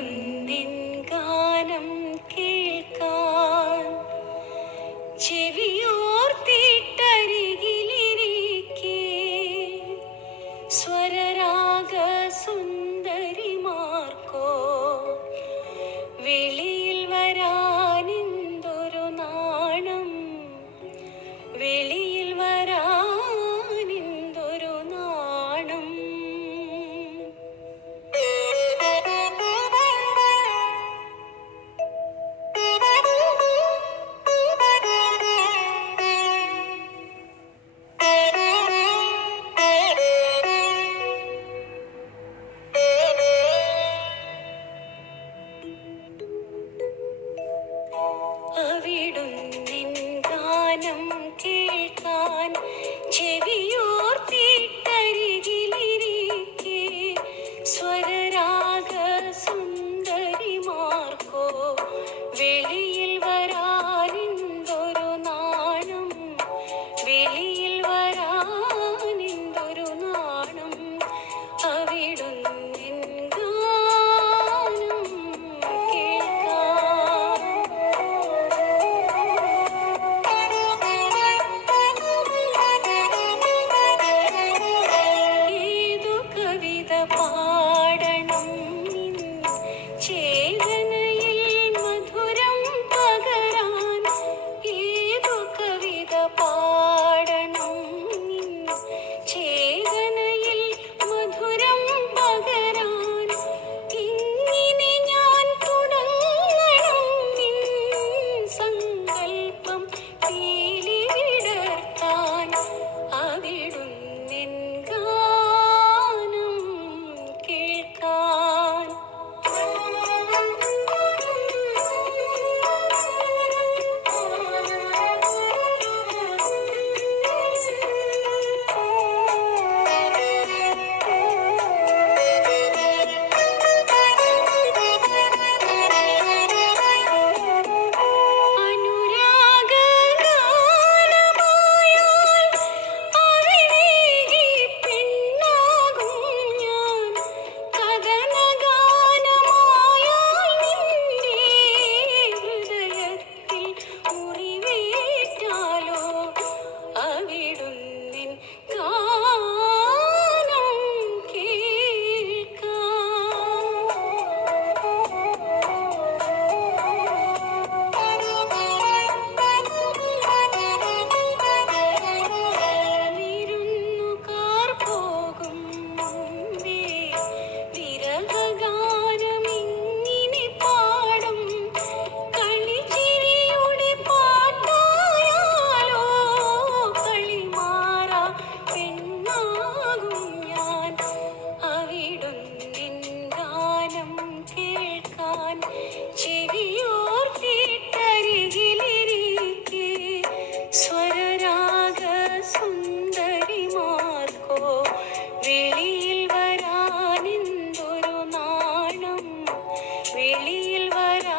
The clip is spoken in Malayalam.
കുരുന്നിൻ ഗാനം കേൾക്കാൻ ചെവിയോർത്തിട്ടരികിലിരിക്കെ. സ്വരരാഗ സുന്ദ ഗാനം കേൾക്കാൻ ചെവിയോർത്തിട്ടരികിലിരിക്കെ സ്വര Bye.